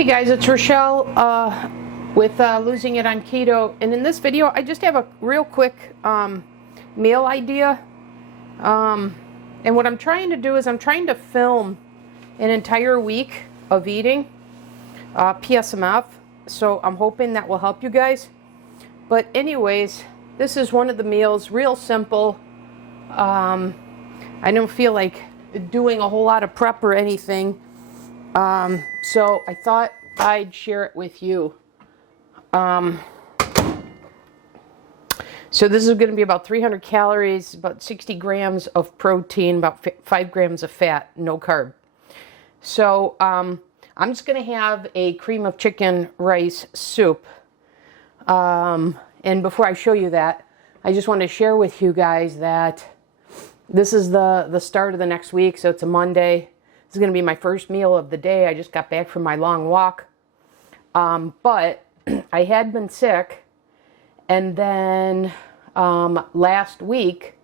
Hey guys, it's Rochelle with Losing It on Keto, and in this video I just have a real quick meal idea, and what I'm trying to do is I'm trying to film an entire week of eating PSMF, so I'm hoping that will help you guys. But anyways, this is one of the meals, real simple. I don't feel like doing a whole lot of prep or anything. So I thought I'd share it with you. So this is going to be about 300 calories, about 60 grams of protein, about 5 grams of fat, no carb. So I'm just going to have a cream of chicken rice soup. And before I show you that, I just want to share with you guys that this is the start of the next week, so it's a Monday. This is going to be my first meal of the day. I just got back from my long walk. But I had been sick, and then last week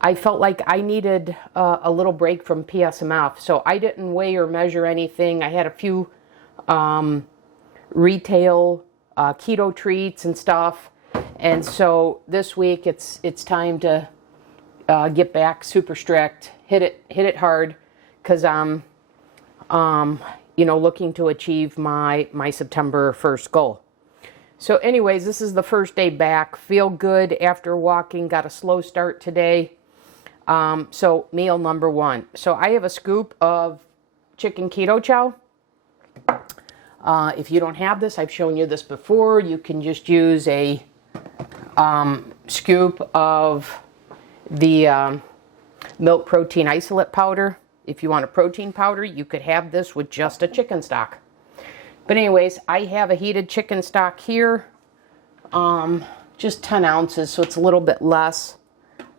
I felt like I needed a little break from PSMF. So I didn't weigh or measure anything. I had a few retail keto treats and stuff. And so this week it's time to get back super strict, hit it hard, because I'm looking to achieve my September 1st goal. So anyways, this is the first day back. Feel good after walking. Got a slow start today. So meal number one. So I have a scoop of chicken Keto Chow. If you don't have this, I've shown you this before. You can just use a scoop of the milk protein isolate powder. If you want a protein powder, you could have this with just a chicken stock. But anyways, I have a heated chicken stock here, just 10 ounces, so it's a little bit less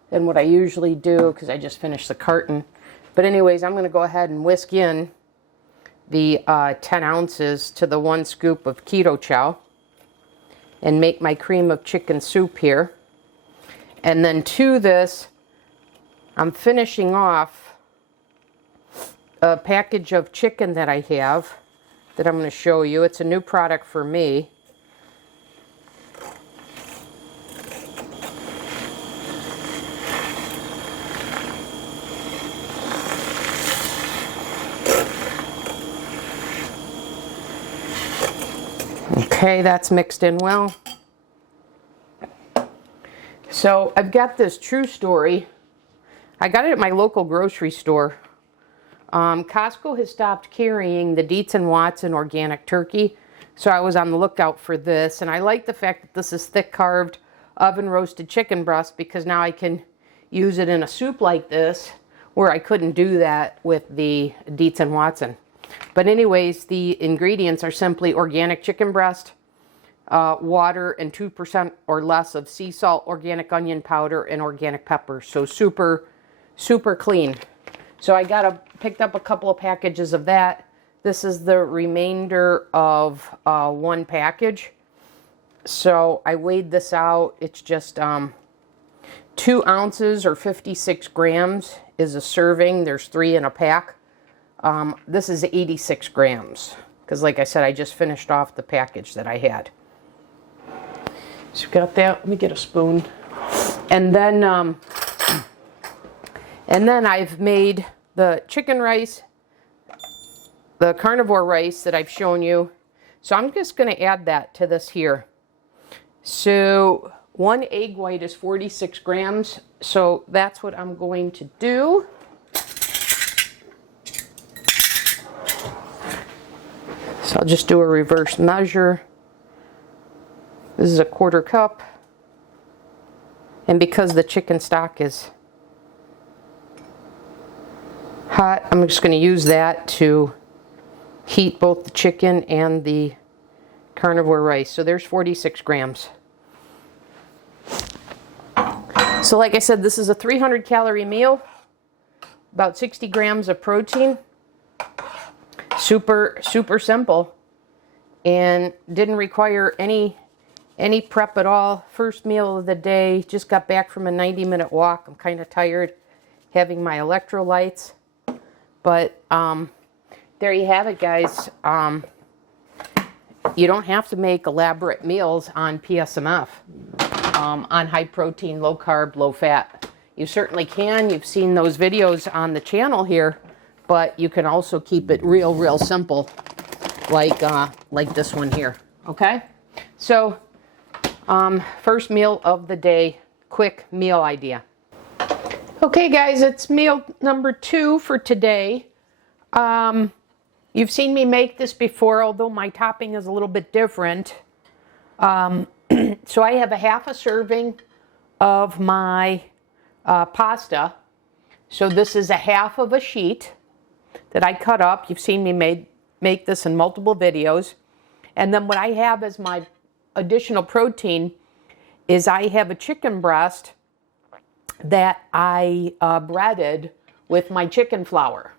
than what I usually do because I just finished the carton. But anyways, I'm going to go ahead and whisk in the 10 ounces to the 1 scoop of Keto Chow and make my cream of chicken soup here. And then to this, I'm finishing off a package of chicken that I have that I'm going to show you. It's a new product for me. Okay, that's mixed in well. So I've got this True Story. I got it at my local grocery store. Costco has stopped carrying the Dietz & Watson organic turkey, so I was on the lookout for this. And I like the fact that this is thick carved oven roasted chicken breast, because now I can use it in a soup like this, where I couldn't do that with the Dietz & Watson. But anyways, the ingredients are simply organic chicken breast, water, and 2% or less of sea salt, organic onion powder, and organic pepper. So super, super clean. So I picked up a couple of packages of that. This is the remainder of 1 package. So I weighed this out. It's just 2 ounces or 56 grams is a serving. There's 3 in a pack. This is 86 grams because, like I said, I just finished off the package that I had. So we got that. Let me get a spoon. And then I've made the chicken rice, the carnivore rice that I've shown you. So I'm just going to add that to this here. So 1 egg white is 46 grams. So that's what I'm going to do. So I'll just do a reverse measure. This is a 1/4 cup. And because the chicken stock is hot, I'm just going to use that to heat both the chicken and the carnivore rice. So there's 46 grams. So like I said, this is a 300 calorie meal, about 60 grams of protein. Super, super simple, and didn't require any prep at all. First meal of the day, just got back from a 90-minute walk. I'm kind of tired, having my electrolytes. But there you have it, guys. you don't have to make elaborate meals on PSMF, on high protein, low carb, low fat. You certainly can. You've seen those videos on the channel here, but you can also keep it real simple, like this one here. Okay, so first meal of the day, quick meal idea. Okay guys, it's meal number 2 for today. You've seen me make this before, although my topping is a little bit different. So I have a half a serving of my pasta. So this is a half of a sheet that I cut up. You've seen me make this in multiple videos. And then what I have as my additional protein is I have a chicken breast that I breaded with my chicken flour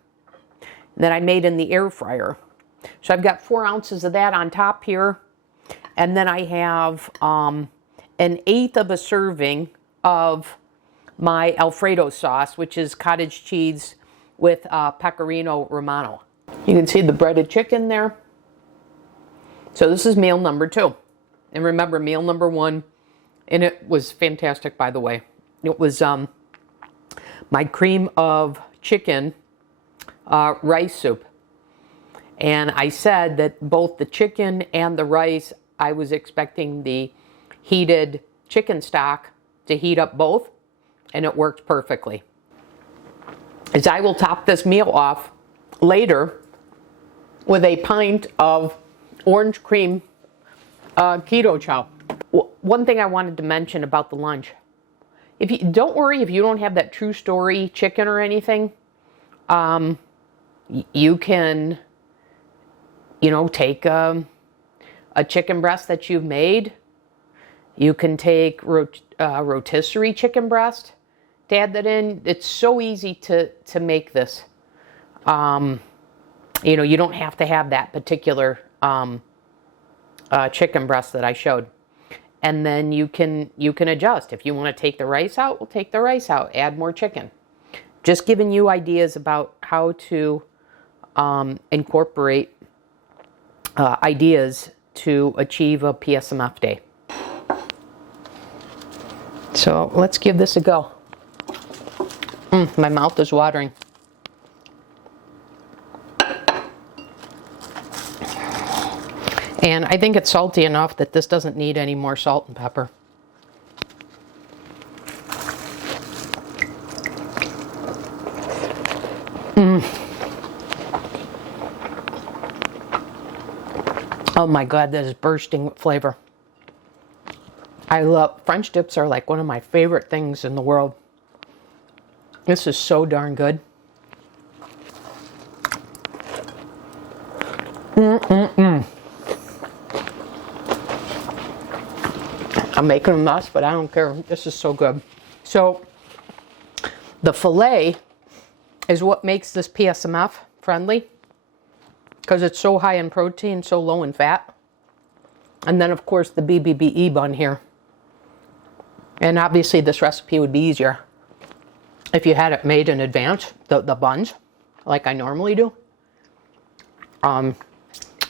that I made in the air fryer. So I've got 4 ounces of that on top here. And then I have an 1/8 of a serving of my Alfredo sauce, which is cottage cheese with pecorino romano. You can see the breaded chicken there. So this is meal number 2. And remember, meal number 1, and it was fantastic, by the way. It was my cream of chicken rice soup. And I said that both the chicken and the rice, I was expecting the heated chicken stock to heat up both, and it worked perfectly. As I will top this meal off later with a pint of orange cream Keto Chow. One thing I wanted to mention about the lunch. Don't worry if you don't have that true story chicken or anything. You can, take a chicken breast that you've made. You can take rotisserie chicken breast to add that in. It's so easy to make this. You don't have to have that particular chicken breast that I showed. And then you can adjust. If you want to take the rice out, we'll take the rice out, add more chicken. Just giving you ideas about how to incorporate ideas to achieve a PSMF day. So let's give this a go. My mouth is watering. And I think it's salty enough that this doesn't need any more salt and pepper. Oh my God, that is bursting with flavor. I love, French dips are like one of my favorite things in the world. This is so darn good. I'm making a mess, but I don't care. This is so good. So the filet is what makes this PSMF friendly, because it's so high in protein, so low in fat. And then of course the BBBE bun here. And obviously this recipe would be easier if you had it made in advance, the buns, like I normally do. But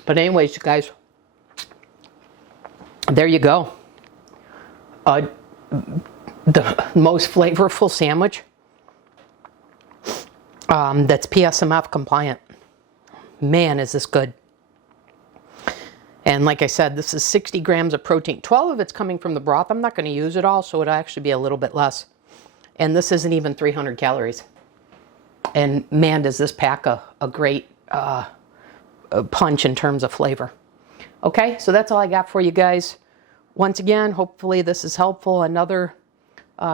anyways, you guys, there you go. The most flavorful sandwich that's PSMF compliant. Man, is this good. And like I said, this is 60 grams of protein. 12 of it's coming from the broth. I'm not going to use it all, so it'll actually be a little bit less. And this isn't even 300 calories. And man, does this pack a great punch in terms of flavor. Okay, so that's all I got for you guys. Once again, hopefully this is helpful. Another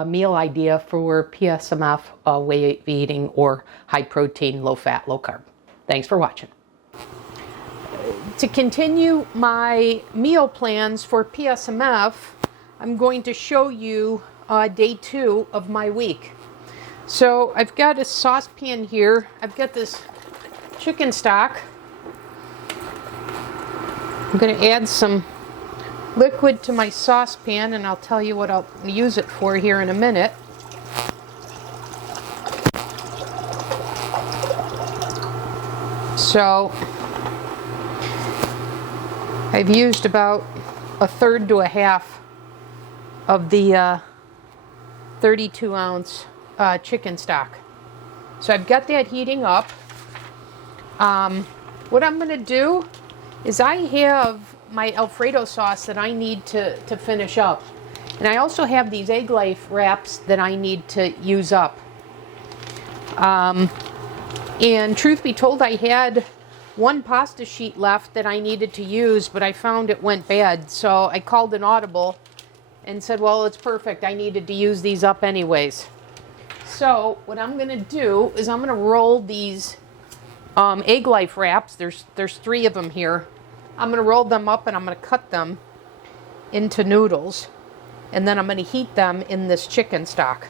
meal idea for PSMF way of eating or high protein, low fat, low carb. Thanks for watching. To continue my meal plans for PSMF, I'm going to show you day 2 of my week. So I've got a saucepan here. I've got this chicken stock. I'm going to add some liquid to my saucepan, and I'll tell you what I'll use it for here in a minute. So I've used about a third to a half of the 32 ounce chicken stock. So I've got that heating up. What I'm going to do is I have my Alfredo sauce that I need to finish up. And I also have these egg life wraps that I need to use up. And truth be told, I had one pasta sheet left that I needed to use, but I found it went bad. So I called an audible and said, well, it's perfect. I needed to use these up anyways. So what I'm going to do is I'm going to roll these egg life wraps. There's 3 of them here. I'm going to roll them up and I'm going to cut them into noodles. And then I'm going to heat them in this chicken stock.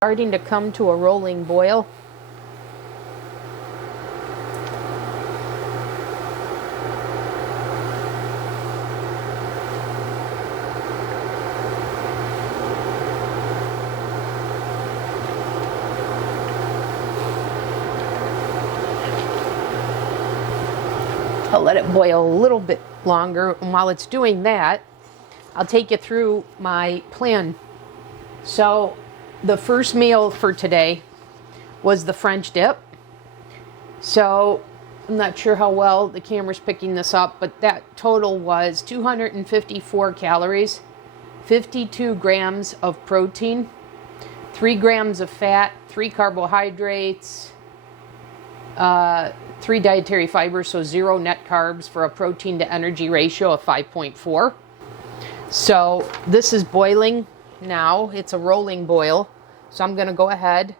Starting to come to a rolling boil. I'll let it boil a little bit longer, and while it's doing that, I'll take you through my plan. So the first meal for today was the French dip. So I'm not sure how well the camera's picking this up, but that total was 254 calories, 52 grams of protein, 3 grams of fat, 3 carbohydrates, 3 dietary fibers, so 0 net carbs for a protein to energy ratio of 5.4. So this is boiling now. It's a rolling boil. So I'm going to go ahead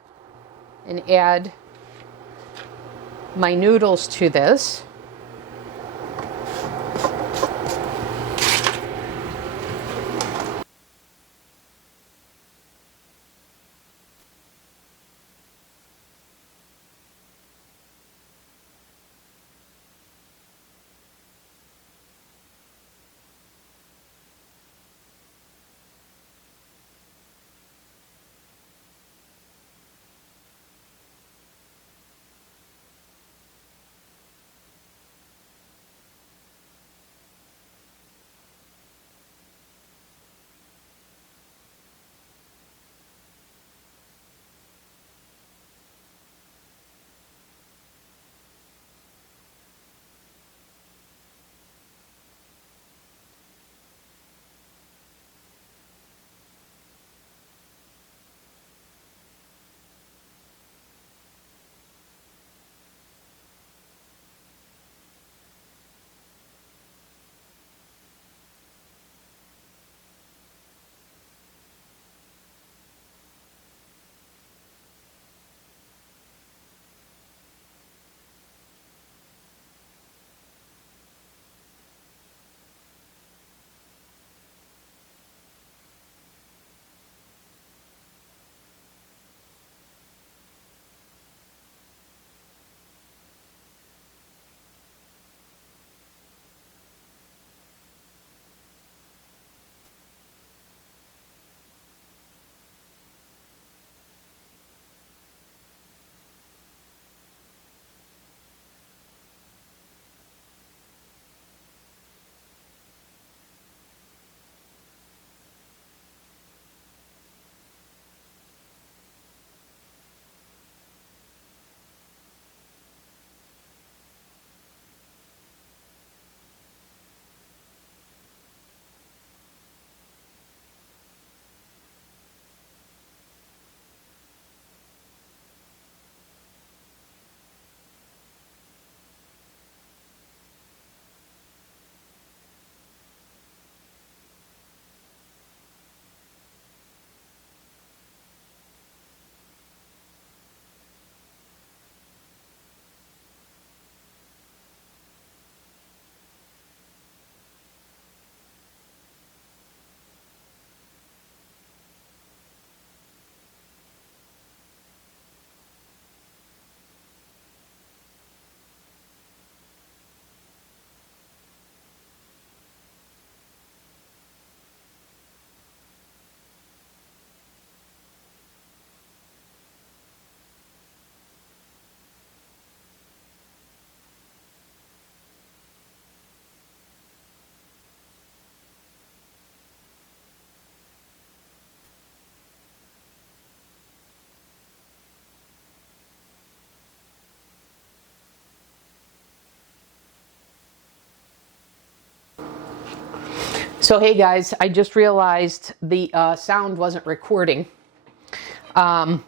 and add my noodles to this. So hey guys, I just realized the sound wasn't recording. Hopefully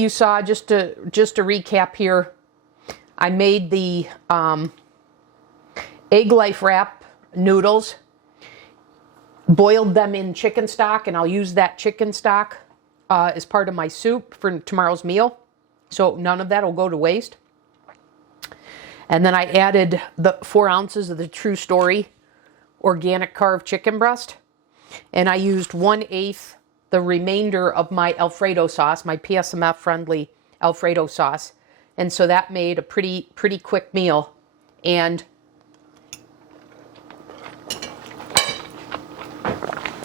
you saw, just to recap here, I made the egg life wrap noodles, boiled them in chicken stock, and I'll use that chicken stock as part of my soup for tomorrow's meal. So none of that will go to waste. And then I added the 4 ounces of the True Story organic carved chicken breast. And I used 1/8 the remainder of my Alfredo sauce, my PSMF friendly Alfredo sauce. And so that made a pretty quick meal. And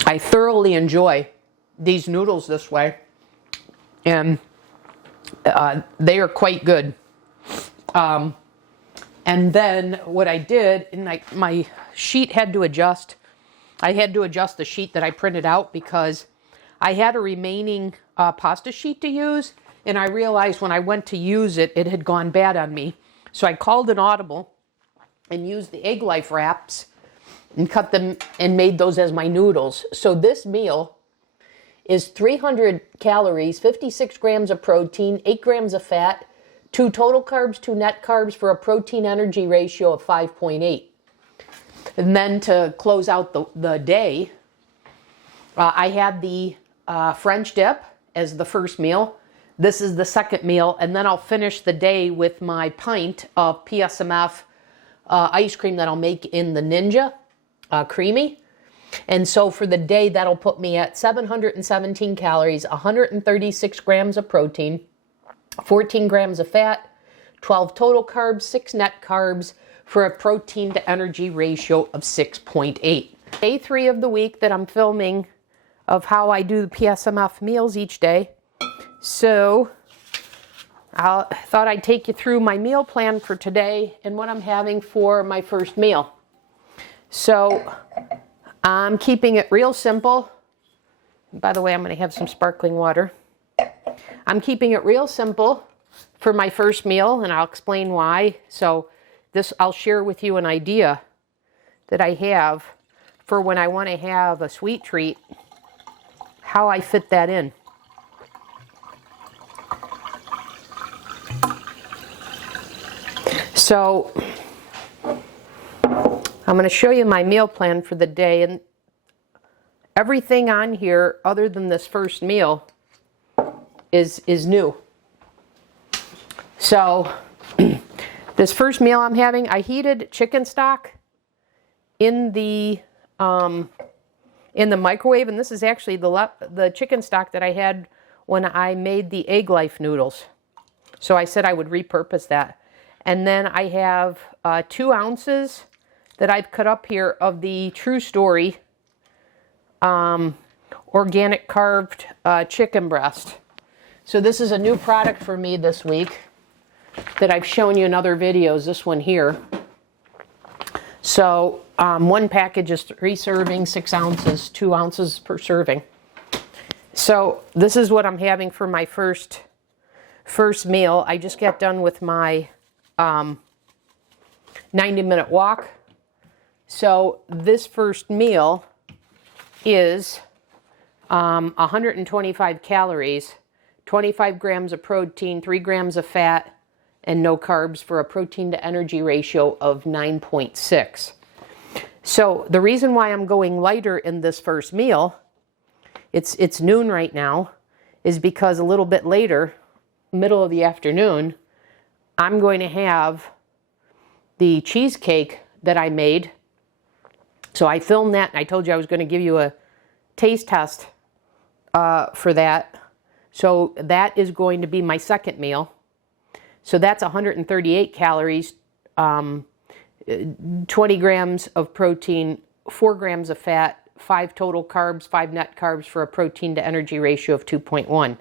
I thoroughly enjoy these noodles this way. And they are quite good. And then what I did, and my sheet had to adjust. I had to adjust the sheet that I printed out because I had a remaining pasta sheet to use, and I realized when I went to use it, it had gone bad on me. So I called an audible and used the egg life wraps and cut them and made those as my noodles. So this meal is 300 calories, 56 grams of protein, 8 grams of fat, 2 total carbs, 2 net carbs, for a protein energy ratio of 5.8. And then to close out the day, I had the French dip as the first meal. This is the second meal, and then I'll finish the day with my pint of PSMF ice cream that I'll make in the Ninja Creami. And so for the day, that'll put me at 717 calories, 136 grams of protein, 14 grams of fat, 12 total carbs, 6 net carbs, for a protein to energy ratio of 6.8. Day 3 of the week that I'm filming of how I do the PSMF meals each day. So I thought I'd take you through my meal plan for today and what I'm having for my first meal. So I'm keeping it real simple. By the way, I'm going to have some sparkling water. I'm keeping it real simple for my first meal, and I'll explain why. So I'll share with you an idea that I have for when I want to have a sweet treat, how I fit that in. So I'm going to show you my meal plan for the day, and everything on here other than this first meal is new. So this first meal I'm having, I heated chicken stock in the microwave, and this is actually the chicken stock that I had when I made the egg life noodles. So I said I would repurpose that. And then I have 2 ounces that I've cut up here of the True Story organic carved chicken breast. So this is a new product for me this week that I've shown you in other videos, this one here. So one package is 3 servings, 6 ounces, 2 ounces per serving. So this is what I'm having for my first meal. I just got done with my 90-minute walk. So this first meal is 125 calories, 25 grams of protein, 3 grams of fat, and no carbs, for a protein to energy ratio of 9.6. So the reason why I'm going lighter in this first meal, it's noon right now, is because a little bit later, middle of the afternoon, I'm going to have the cheesecake that I made. So I filmed that, and I told you I was going to give you a taste test for that. So that is going to be my second meal. So that's 138 calories, 20 grams of protein, 4 grams of fat, 5 total carbs, 5 net carbs, for a protein to energy ratio of 2.1.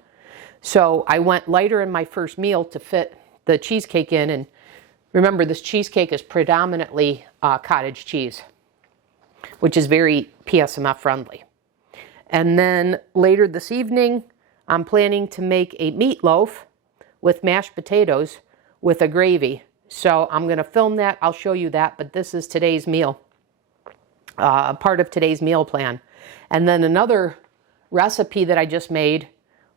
So I went lighter in my first meal to fit the cheesecake in. And remember, this cheesecake is predominantly cottage cheese, which is very PSMF friendly. And then later this evening, I'm planning to make a meatloaf with mashed potatoes with a gravy. So I'm going to film that. I'll show you that. But this is today's meal, part of today's meal plan. And then another recipe that I just made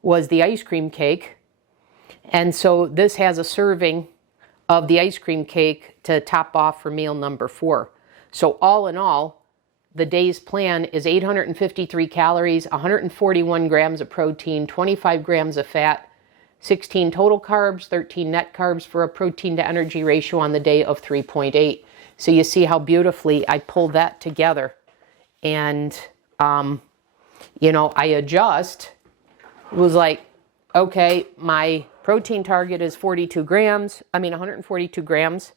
was the ice cream cake. And so this has a serving of the ice cream cake to top off for meal number 4. So all in all, the day's plan is 853 calories, 141 grams of protein, 25 grams of fat, 16 total carbs, 13 net carbs for a protein to energy ratio on the day of 3.8. So you see how beautifully I pulled that together. And, you know, I adjust. It was like, okay, my protein target is 142 grams.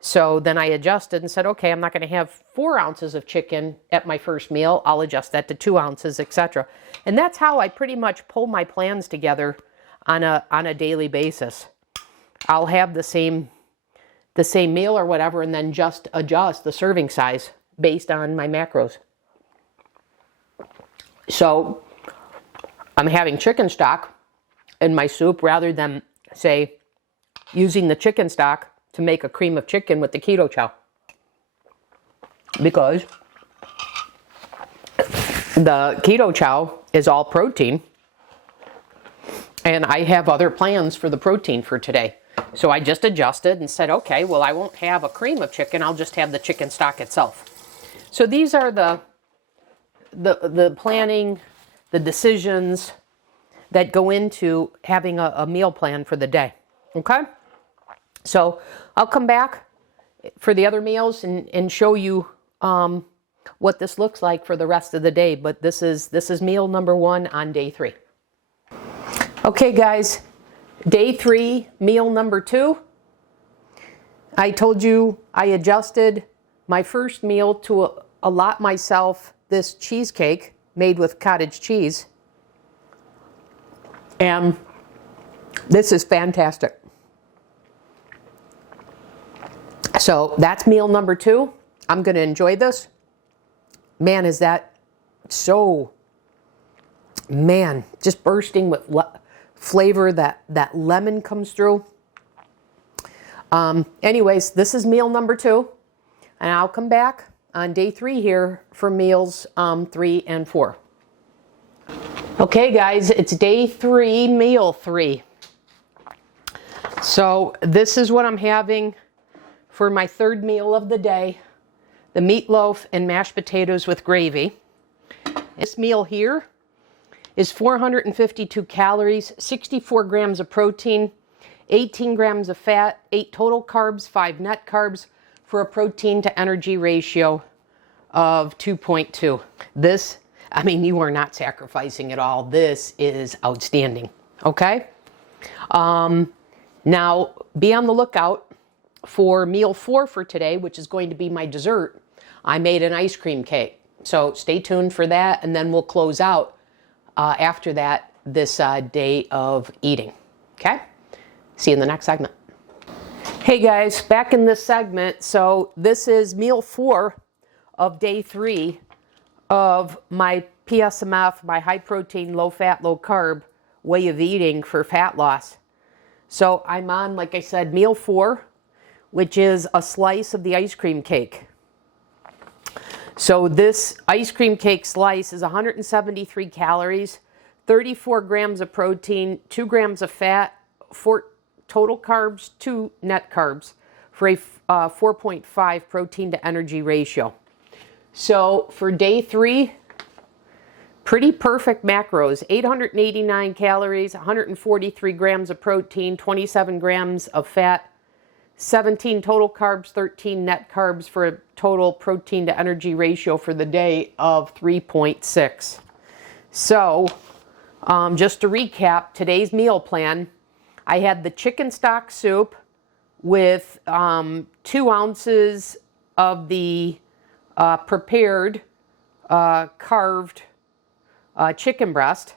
So then I adjusted and said, okay, I'm not going to have 4 ounces of chicken at my first meal. I'll adjust that to 2 ounces, etc. And that's how I pretty much pull my plans together on a daily basis. I'll have the same meal or whatever, and then just adjust the serving size based on my macros. So I'm having chicken stock in my soup rather than, say, using the chicken stock to make a cream of chicken with the Keto Chow. Because the Keto Chow is all protein, and I have other plans for the protein for today. So I just adjusted and said, okay, well, I won't have a cream of chicken, I'll just have the chicken stock itself. So these are the planning, the decisions that go into having a meal plan for the day. Okay? So I'll come back for the other meals and show you what this looks like for the rest of the day. But this is meal number 1 on day 3. Okay, guys, day 3, meal number 2. I told you I adjusted my first meal to allot myself this cheesecake made with cottage cheese. And this is fantastic. So that's meal number 2. I'm going to enjoy this. Man, is that so, man, just bursting with flavor. That lemon comes through. Anyways, this is meal number 2. And I'll come back on day 3 here for meals 3 and 4. Okay, guys, it's day 3, meal 3. So this is what I'm having for my 3rd meal of the day, the meatloaf and mashed potatoes with gravy. This meal here is 452 calories, 64 grams of protein, 18 grams of fat, 8 total carbs, 5 net carbs for a protein to energy ratio of 2.2. This, I mean, you are not sacrificing at all. This is outstanding, okay? Now, be on the lookout for meal 4 for today, which is going to be my dessert. I made an ice cream cake. So stay tuned for that, and then we'll close out after that this day of eating. Okay? See you in the next segment. Hey guys, back in this segment. So this is meal 4 of day 3 of my PSMF, my high protein, low fat, low carb way of eating for fat loss. So I'm on, like I said, meal 4, which is a slice of the ice cream cake. So this ice cream cake slice is 173 calories, 34 grams of protein, 2 grams of fat, 4 total carbs, 2 net carbs for a 4.5 protein to energy ratio. So for day 3, pretty perfect macros, 889 calories, 143 grams of protein, 27 grams of fat, 17 total carbs, 13 net carbs for a total protein to energy ratio for the day of 3.6. So just to recap today's meal plan, I had the chicken stock soup with 2 ounces of the prepared carved chicken breast.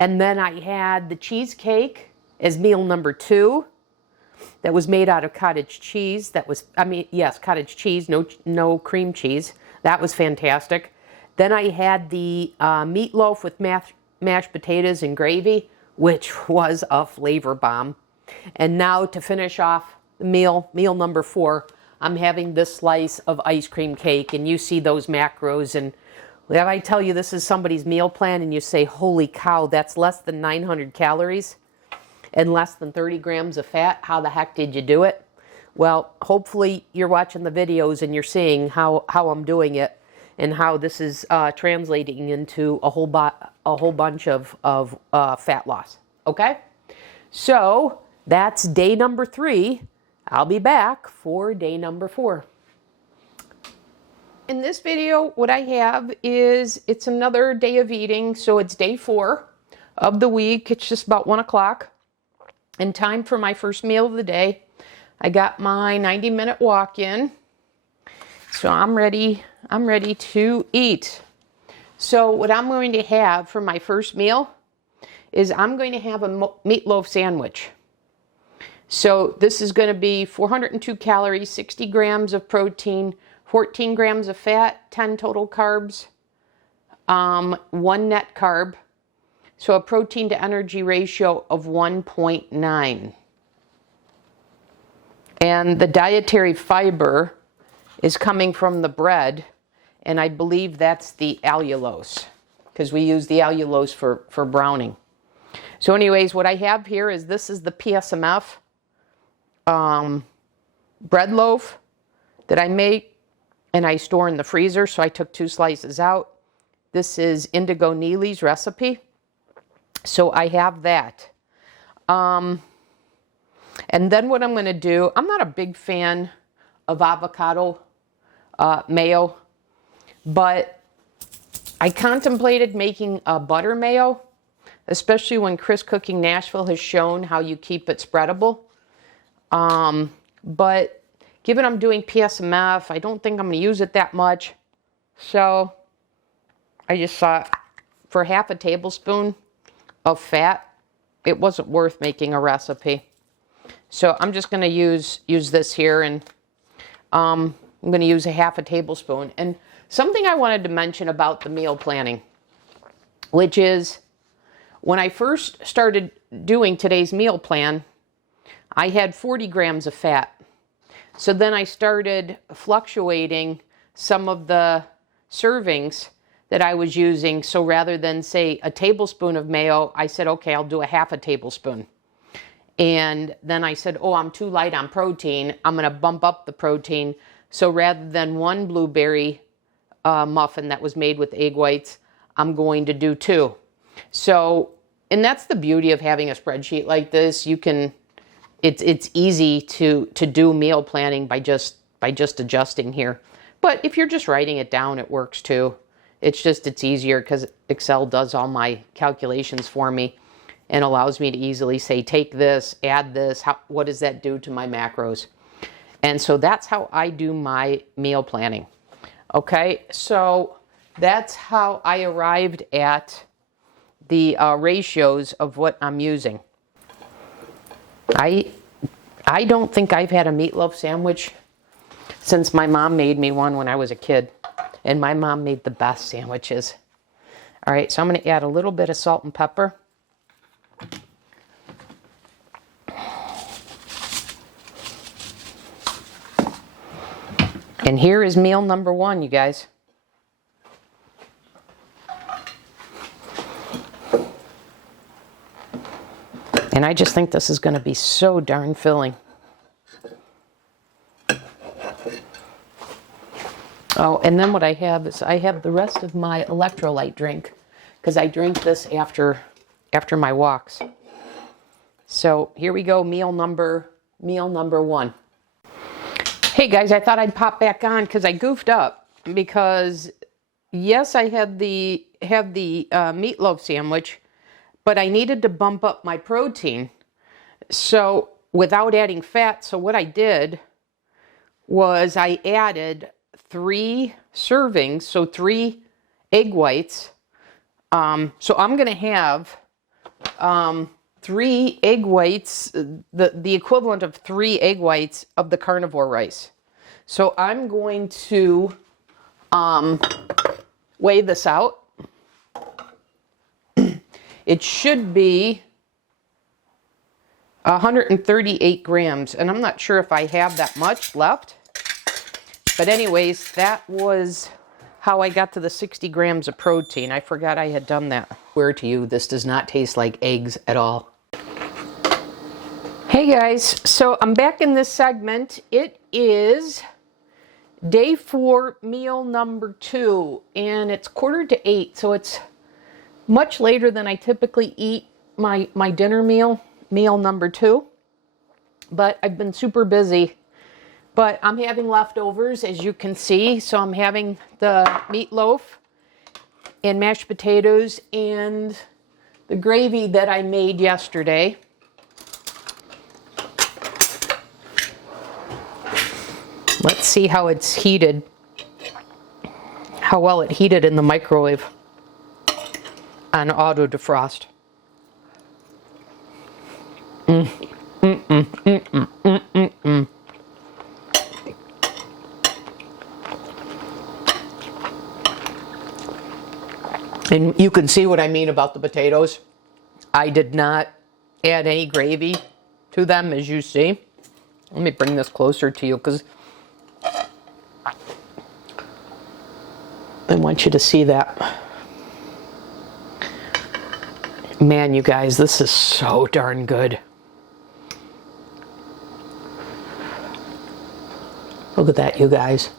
And then I had the cheesecake as meal number 2. That was made out of cottage cheese. That was, I mean, yes, cottage cheese, no cream cheese. That was fantastic. Then I had the meatloaf with mashed potatoes and gravy, which was a flavor bomb. And now to finish off meal number 4, I'm having this slice of ice cream cake, and you see those macros, and if I tell you this is somebody's meal plan and you say, holy cow, that's less than 900 calories and less than 30 grams of fat, how the heck did you do it? Well, hopefully you're watching the videos and you're seeing how I'm doing it and how this is translating into a whole bunch of fat loss. Okay? So that's day number 3. I'll be back for day number 4. In this video, what I have is, it's another day of eating. So it's day 4 of the week. It's just about 1 o'clock and time for my first meal of the day. I got my 90-minute walk in. So I'm ready to eat. So what I'm going to have for my first meal is I'm going to have a meatloaf sandwich. So this is going to be 402 calories, 60 grams of protein, 14 grams of fat, 10 total carbs, 1 net carb. So a protein to energy ratio of 1.9. And the dietary fiber is coming from the bread, and I believe that's the allulose, because we use the allulose for browning. So anyways, what I have here is, this is the PSMF bread loaf that I make and I store in the freezer. So I took 2 slices out. This is Indigo Neely's recipe. So I have that. And then what I'm going to do, I'm not a big fan of avocado mayo, but I contemplated making a butter mayo, especially when Chris Cooking Nashville has shown how you keep it spreadable. But given I'm doing PSMF, I don't think I'm going to use it that much. So I just thought, for half a tablespoon of fat, it wasn't worth making a recipe. So I'm just going to use this here, and I'm going to use a half a tablespoon. And something I wanted to mention about the meal planning, which is, when I first started doing today's meal plan, I had 40 grams of fat. So then I started fluctuating some of the servings that I was using. So rather than, say, a tablespoon of mayo, I said, okay, I'll do a half a tablespoon. And then I said, oh, I'm too light on protein. I'm going to bump up the protein. So rather than 1 blueberry muffin that was made with egg whites, I'm going to do 2. So, and that's the beauty of having a spreadsheet like this. You can, it's easy to do meal planning by just adjusting here. But if you're just writing it down, it works too. It's easier because Excel does all my calculations for me and allows me to easily say, take this, add this, what does that do to my macros? And so that's how I do my meal planning. Okay, so that's how I arrived at the ratios of what I'm using. I don't think I've had a meatloaf sandwich since my mom made me one when I was a kid. And my mom made the best sandwiches. All right, so I'm going to add a little bit of salt and pepper. And here is meal number 1, you guys. And I just think this is going to be so darn filling. Oh, and then what I have is, I have the rest of my electrolyte drink, because I drink this after my walks. So here we go, meal number 1. Hey guys, I thought I'd pop back on because I goofed up, because yes, I had the meatloaf sandwich, but I needed to bump up my protein. So without adding fat, so what I did was I added 3 servings, so 3 egg whites. So I'm going to have 3 egg whites, the equivalent of 3 egg whites of the carnivore rice. So I'm going to weigh this out. It should be 138 grams, and I'm not sure if I have that much left. But anyways, that was how I got to the 60 grams of protein. I forgot I had done that. I swear to you, this does not taste like eggs at all. Hey guys, so I'm back in this segment. It is day 4, meal number 2, and it's 7:45, so it's much later than I typically eat my dinner meal number 2. But I've been super busy. But I'm having leftovers, as you can see. So I'm having the meatloaf and mashed potatoes and the gravy that I made yesterday. Let's see how it's heated, how well it heated in the microwave on auto defrost. And you can see what I mean about the potatoes. I did not add any gravy to them, as you see. Let me bring this closer to you because I want you to see that. Man, you guys, this is so darn good. Look at that, you guys.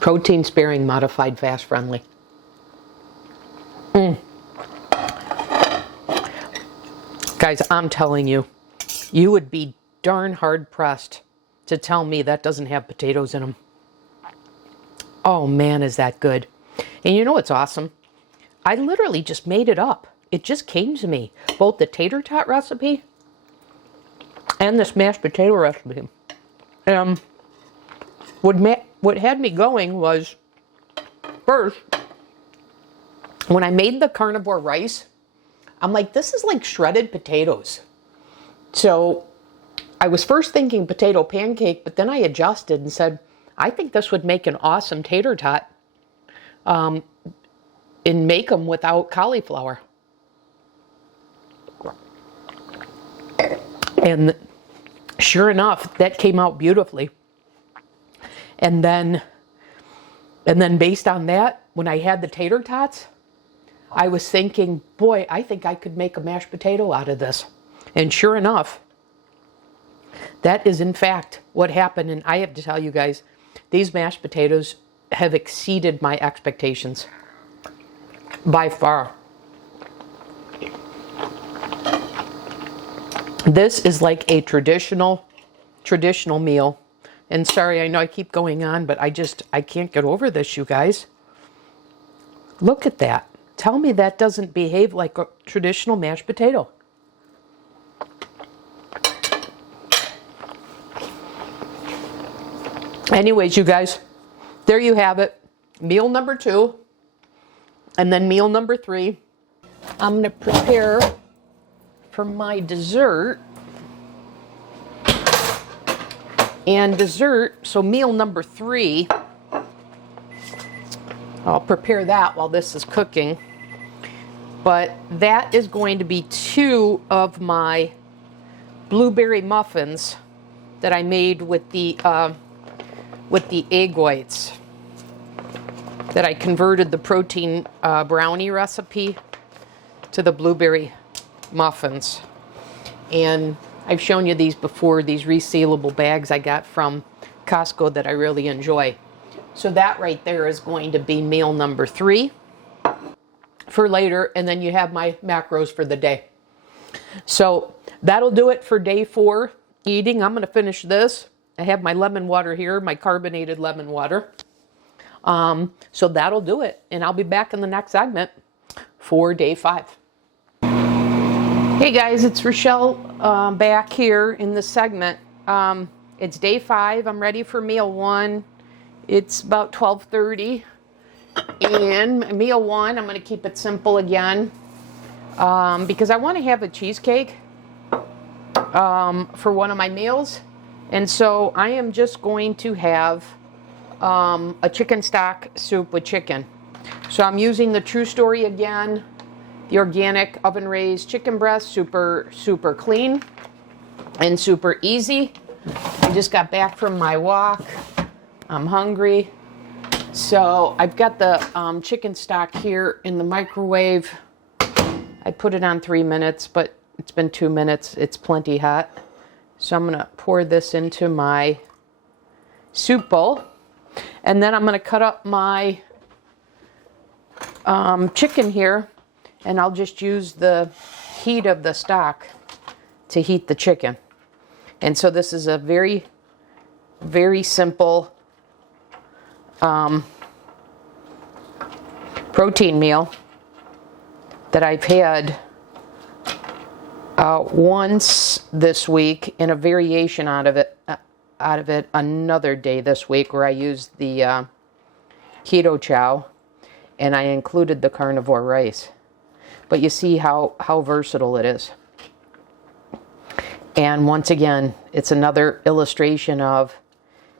Protein sparing, modified, fast friendly. Guys, I'm telling you, you would be darn hard pressed to tell me that doesn't have potatoes in them. Oh man, is that good. And you know what's awesome? I literally just made it up. It just came to me. Both the tater tot recipe and this mashed potato recipe. What had me going was, first, when I made the carnivore rice, I'm like, this is like shredded potatoes. So I was first thinking potato pancake, but then I adjusted and said, I think this would make an awesome tater tot and make them without cauliflower. And sure enough, that came out beautifully. And then based on that, when I had the tater tots, I was thinking, boy, I think I could make a mashed potato out of this. And sure enough, that is in fact what happened. And I have to tell you guys, these mashed potatoes have exceeded my expectations by far. This is like a traditional meal. And sorry, I know I keep going on, but I can't get over this, you guys. Look at that. Tell me that doesn't behave like a traditional mashed potato. Anyways, you guys, there you have it. Meal number 2. And then meal number 3. I'm going to prepare for my dessert. And dessert, so meal number 3, I'll prepare that while this is cooking. But that is going to be 2 of my blueberry muffins that I made with the egg whites. That I converted the protein brownie recipe to the blueberry muffins. And I've shown you these before, these resealable bags I got from Costco that I really enjoy. So that right there is going to be meal number 3 for later, and then you have my macros for the day. So that'll do it for day 4 eating. I'm going to finish this. I have my lemon water here, my carbonated lemon water. So that'll do it, and I'll be back in the next segment for day 5. Hey guys, it's Rochelle back here in this segment. It's day 5. I'm ready for meal 1. It's about 12:30. And meal 1, I'm going to keep it simple again because I want to have a cheesecake for one of my meals. And so I am just going to have a chicken stock soup with chicken. So I'm using the True Story again. The organic oven-raised chicken breast, super clean. and super easy. I just got back from my walk. I'm hungry. So I've got the chicken stock here in the microwave. I put it on 3 minutes, but it's been 2 minutes. It's plenty hot. So I'm going to pour this into my soup bowl. And then I'm going to cut up my chicken here. And I'll just use the heat of the stock to heat the chicken. And so this is a very, very simple protein meal that I've had once this week, in a variation out of it another day this week, where I used the Keto Chow and I included the carnivore rice. But you see how versatile it is. And once again, it's another illustration of,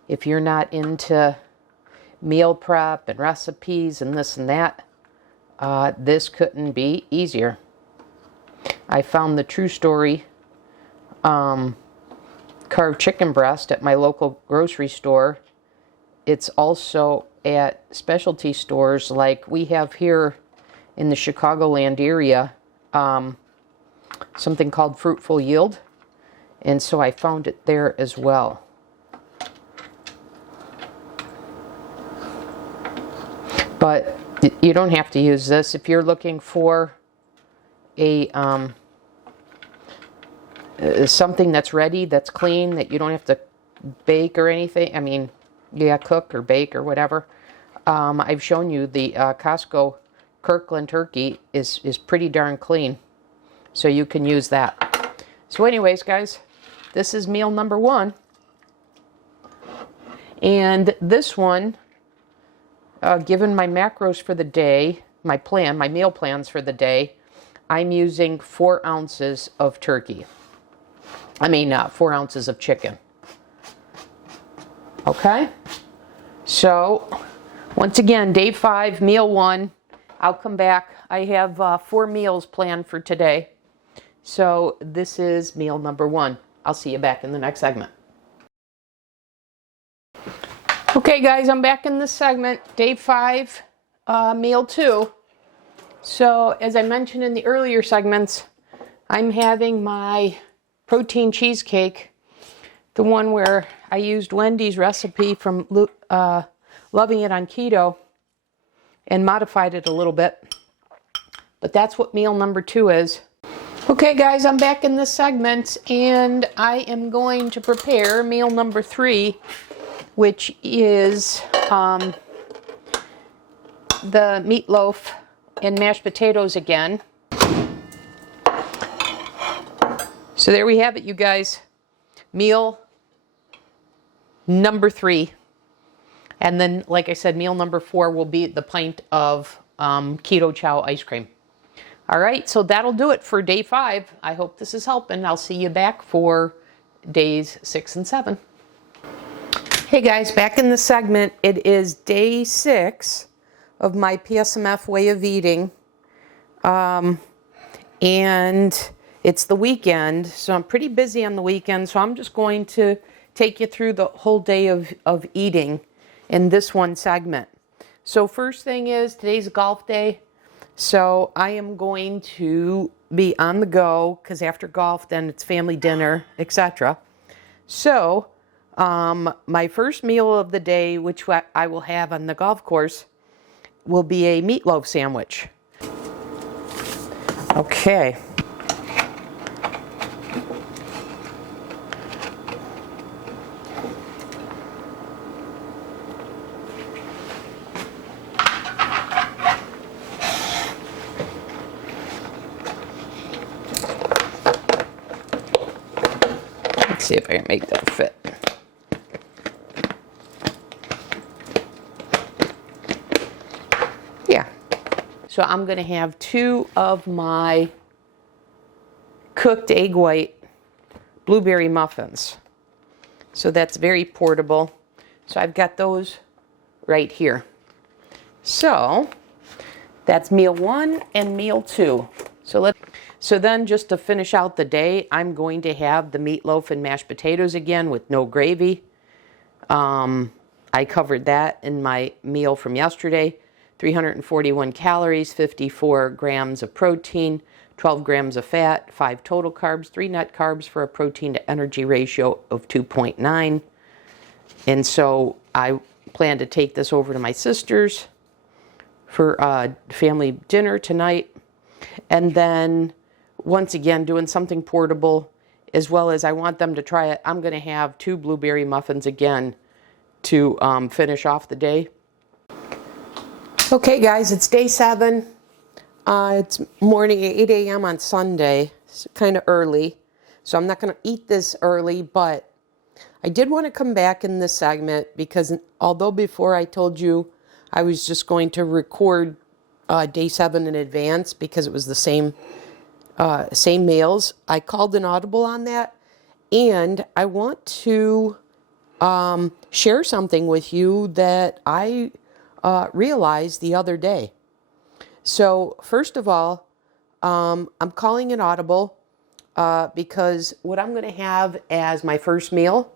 if you're not into meal prep and recipes and this and that, this couldn't be easier. I found the True Story carved chicken breast at my local grocery store. It's also at specialty stores like we have here in the Chicagoland area, something called Fruitful Yield. And so I found it there as well. But you don't have to use this. If you're looking for a something that's ready, that's clean, that you don't have to bake or anything. I mean, yeah, cook or bake or whatever. I've shown you the Costco Kirkland turkey is pretty darn clean. So you can use that. So anyways, guys, this is meal number 1. And this one, given my macros for the day, my meal plans for the day, I'm using 4 ounces of turkey. 4 ounces of chicken. Okay? So, once again, day 5, meal 1. I'll come back. I have 4 meals planned for today. So, this is meal number 1. I'll see you back in the next segment. Okay, guys, I'm back in this segment. Day 5, meal 2. So, as I mentioned in the earlier segments, I'm having my protein cheesecake, the one where I used Wendy's recipe from Loving It on Keto and modified it a little bit. But that's what meal number 2 is. Okay, guys, I'm back in this segment, and I am going to prepare meal number 3, which is the meatloaf and mashed potatoes again. So there we have it, you guys. Meal number 3. And then, like I said, meal number 4 will be the pint of Keto Chow ice cream. All right, so that'll do it for day 5. I hope this is helping. I'll see you back for days 6 and 7. Hey guys, back in the segment. It is day 6 of my PSMF way of eating. And it's the weekend, so I'm pretty busy on the weekend, so I'm just going to take you through the whole day of eating in this one segment. So first thing is, today's golf day. So I am going to be on the go, because after golf, then it's family dinner, etc. So my first meal of the day, which I will have on the golf course, will be a meatloaf sandwich. Okay. See if I can make that fit. Yeah. So I'm going to have 2 of my cooked egg white blueberry muffins. So that's very portable. So I've got those right here. So that's meal 1 and meal 2. So then just to finish out the day, I'm going to have the meatloaf and mashed potatoes again with no gravy. I covered that in my meal from yesterday. 341 calories, 54 grams of protein, 12 grams of fat, 5 total carbs, 3 net carbs for a protein to energy ratio of 2.9. And so I plan to take this over to my sister's for family dinner tonight. And then once again, doing something portable, as well as I want them to try it. I'm going to have 2 blueberry muffins again to finish off the day. Okay guys, it's day 7. It's morning at 8 a.m. on Sunday. It's kind of early, so I'm not going to eat this early, but I did want to come back in this segment because although before I told you I was just going to record day 7 in advance because it was the same meals, I called an audible on that, and I want to share something with you that I realized the other day. So first of all, I'm calling an audible because what I'm going to have as my first meal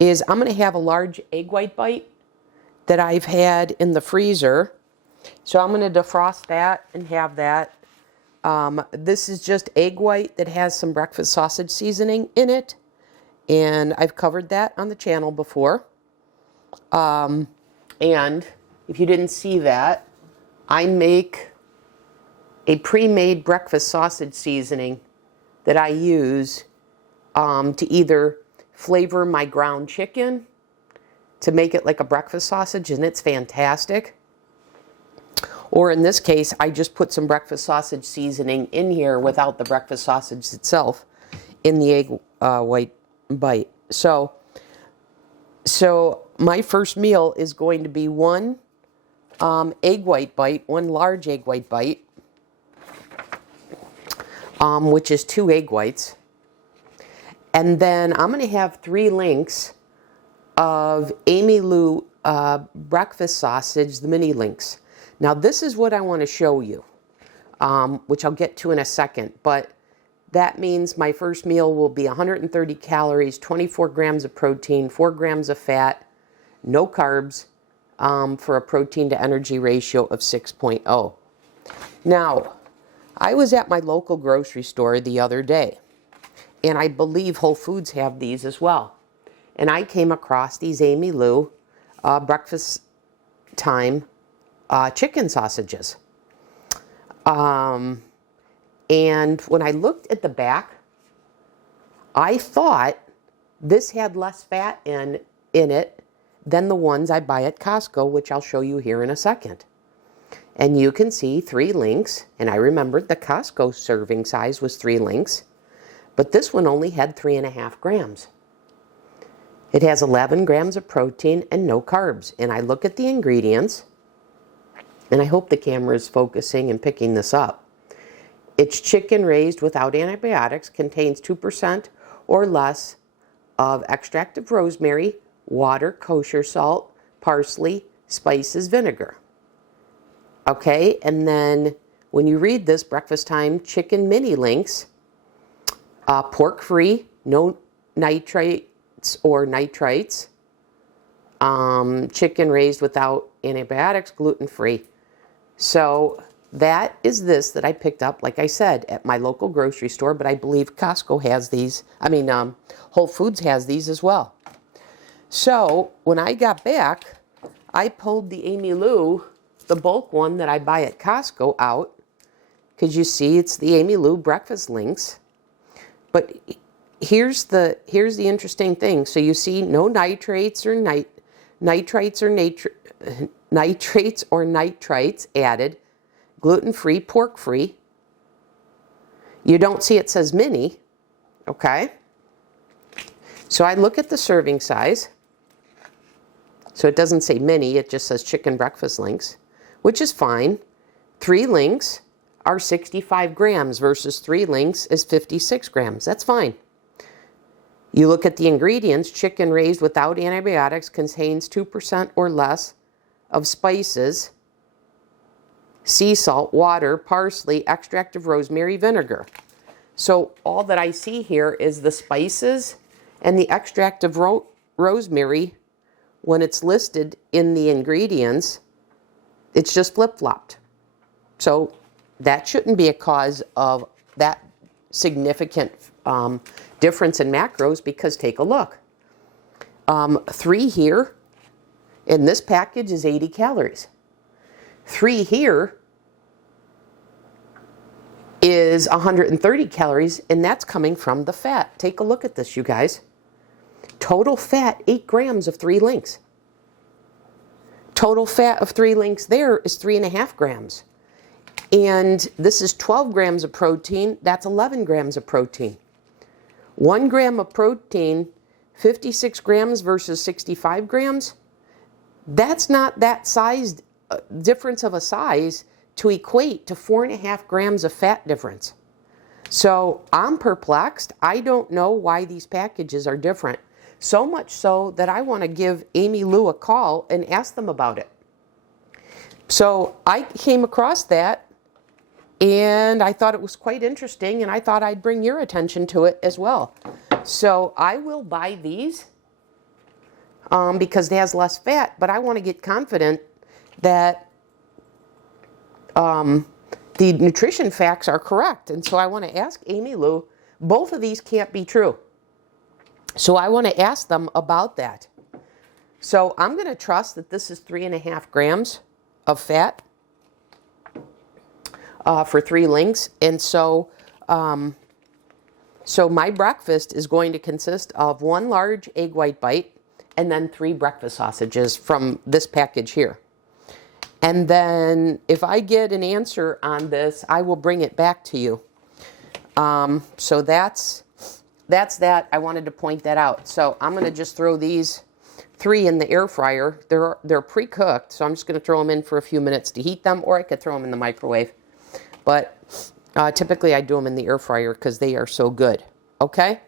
is I'm going to have a large egg white bite that I've had in the freezer. So I'm going to defrost that and have that. This is just egg white that has some breakfast sausage seasoning in it. And I've covered that on the channel before. And if you didn't see that, I make a pre-made breakfast sausage seasoning that I use to either flavor my ground chicken to make it like a breakfast sausage, and it's fantastic. Or in this case, I just put some breakfast sausage seasoning in here without the breakfast sausage itself in the egg white bite. So my first meal is going to be one egg white bite, one large egg white bite, which is 2 egg whites. And then I'm going to have 3 links of Amy Lou breakfast sausage, the mini links. Now this is what I want to show you, which I'll get to in a second, but that means my first meal will be 130 calories, 24 grams of protein, 4 grams of fat, no carbs, for a protein to energy ratio of 6.0. Now, I was at my local grocery store the other day, and I believe Whole Foods have these as well. And I came across these Amy Lou breakfast time chicken sausages. And when I looked at the back, I thought this had less fat in it than the ones I buy at Costco, which I'll show you here in a second. And you can see 3 links, and I remembered the Costco serving size was 3 links, but this one only had 3.5 grams. It has 11 grams of protein and no carbs. And I look at the ingredients, and I hope the camera is focusing and picking this up. It's chicken raised without antibiotics, contains 2% or less of extract of rosemary, water, kosher salt, parsley, spices, vinegar. Okay, and then when you read this breakfast time chicken mini links, pork free, no nitrates or nitrites, chicken raised without antibiotics, gluten free. So that is this that I picked up, like I said, at my local grocery store, but I believe Costco has these. Whole Foods has these as well. So when I got back, I pulled the Amy Lou, the bulk one that I buy at Costco, out, because you see it's the Amy Lou breakfast links. But here's the interesting thing. So you see no nitrates or nitrates or nitrites added, gluten-free, pork-free. You don't see it says mini, okay? So I look at the serving size. So it doesn't say mini, it just says chicken breakfast links, which is fine. 3 links are 65 grams versus 3 links is 56 grams. That's fine. You look at the ingredients, chicken raised without antibiotics contains 2% or less of spices sea salt, water, parsley, extract of rosemary, vinegar. So all that I see here is the spices and the extract of rosemary. When it's listed in the ingredients, it's just flip-flopped. So that shouldn't be a cause of that significant difference in macros, because take a look. 3 here in this package is 80 calories. 3 here is 130 calories, and that's coming from the fat. Take a look at this, you guys. Total fat, 8 grams of 3 links. Total fat of 3 links there is 3.5 grams. And this is 12 grams of protein. That's 11 grams of protein. 1 gram of protein, 56 grams versus 65 grams. That's not that size difference of a size to equate to 4.5 grams of fat difference. So I'm perplexed. I don't know why these packages are different. So much so that I want to give Amy Lou a call and ask them about it. So I came across that, and I thought it was quite interesting, and I thought I'd bring your attention to it as well. So I will buy these because it has less fat, but I want to get confident that the nutrition facts are correct. And so I want to ask Amy Lou, both of these can't be true. So I want to ask them about that. So I'm going to trust that this is 3.5 grams of fat for 3 links. And so, so my breakfast is going to consist of 1 large egg white bite and then 3 breakfast sausages from this package here. And then if I get an answer on this, I will bring it back to you. So that's that. I wanted to point that out. So I'm going to just throw these 3 in the air fryer. They're pre-cooked, so I'm just going to throw them in for a few minutes to heat them, or I could throw them in the microwave. But typically I do them in the air fryer because they are so good. Okay?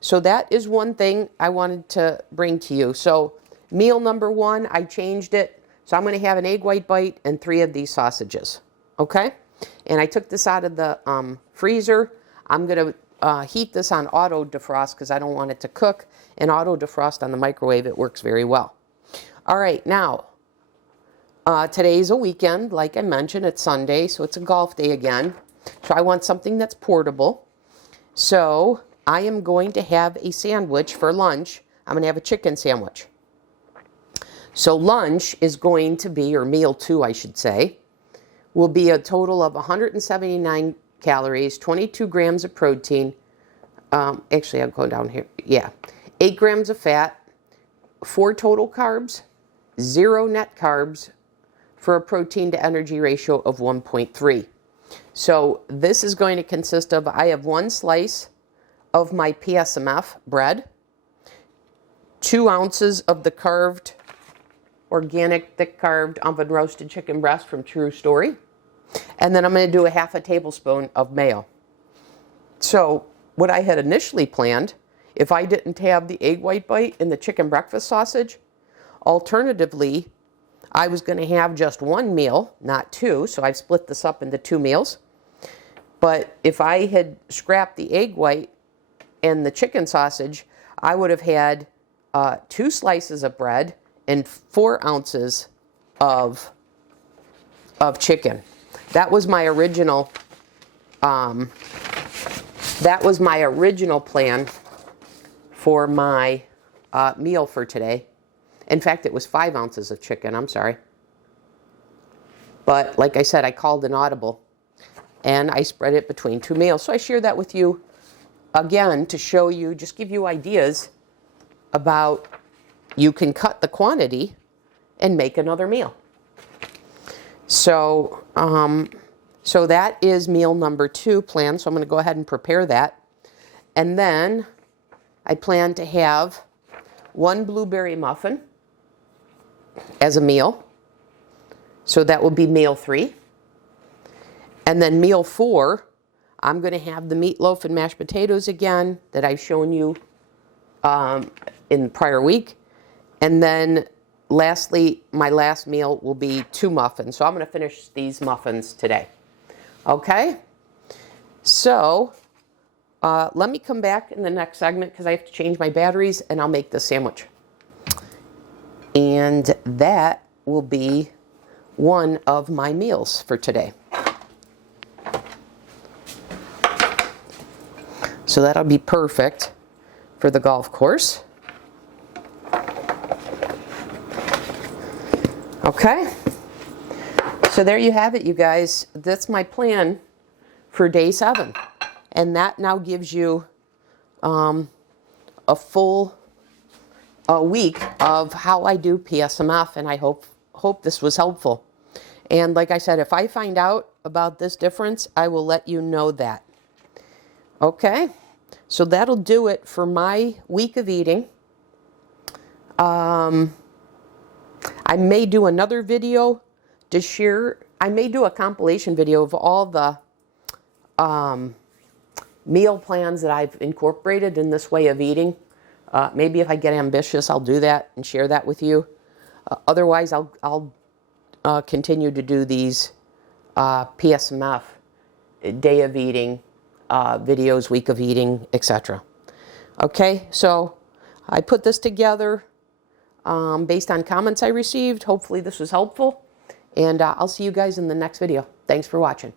So that is one thing I wanted to bring to you. So meal number 1, I changed it. So I'm going to have an egg white bite and 3 of these sausages. Okay? And I took this out of the freezer. I'm going to heat this on auto defrost because I don't want it to cook. And auto defrost on the microwave, it works very well. All right, now, today's a weekend. Like I mentioned, it's Sunday, so it's a golf day again. So I want something that's portable. So I am going to have a sandwich for lunch. I'm going to have a chicken sandwich. So lunch is going to be, or meal 2, I should say, will be a total of 179 calories, 22 grams of protein. Actually, I'll go down here. Yeah. 8 grams of fat, 4 total carbs, 0 net carbs, for a protein to energy ratio of 1.3. So this is going to consist of, I have 1 slice of my PSMF bread, 2 ounces of the carved, organic, thick carved oven roasted chicken breast from True Story. And then I'm going to do a 1/2 tablespoon of mayo. So what I had initially planned, if I didn't have the egg white bite and the chicken breakfast sausage, alternatively, I was going to have just 1 meal, not 2. So I've split this up into 2 meals. But if I had scrapped the egg white and the chicken sausage, I would have had 2 slices of bread and 4 ounces of chicken. That was my original. That was my original plan for my meal for today. In fact, it was 5 ounces of chicken. I'm sorry. But like I said, I called an audible, and I spread it between 2 meals. So I share that with you again to show you, just give you ideas about. You can cut the quantity and make another meal. So, so that is meal number 2 planned. So I'm going to go ahead and prepare that. And then I plan to have 1 blueberry muffin as a meal. So that will be meal 3. And then meal 4, I'm going to have the meatloaf and mashed potatoes again that I've shown you in the prior week. And then lastly, my last meal will be 2 muffins. So I'm going to finish these muffins today. Okay? So let me come back in the next segment because I have to change my batteries and I'll make the sandwich. And that will be one of my meals for today. So that'll be perfect for the golf course. Okay, so there you have it, you guys. That's my plan for day 7. And that now gives you a full week of how I do PSMF, and I hope this was helpful. And like I said, if I find out about this difference, I will let you know that. Okay, so that'll do it for my week of eating. I may do another video to share. I may do a compilation video of all the meal plans that I've incorporated in this way of eating. Maybe if I get ambitious, I'll do that and share that with you. Otherwise, I'll continue to do these PSMF day of eating videos, week of eating, etc. Okay, so I put this together based on comments I received. Hopefully this was helpful, and I'll see you guys in the next video. Thanks for watching.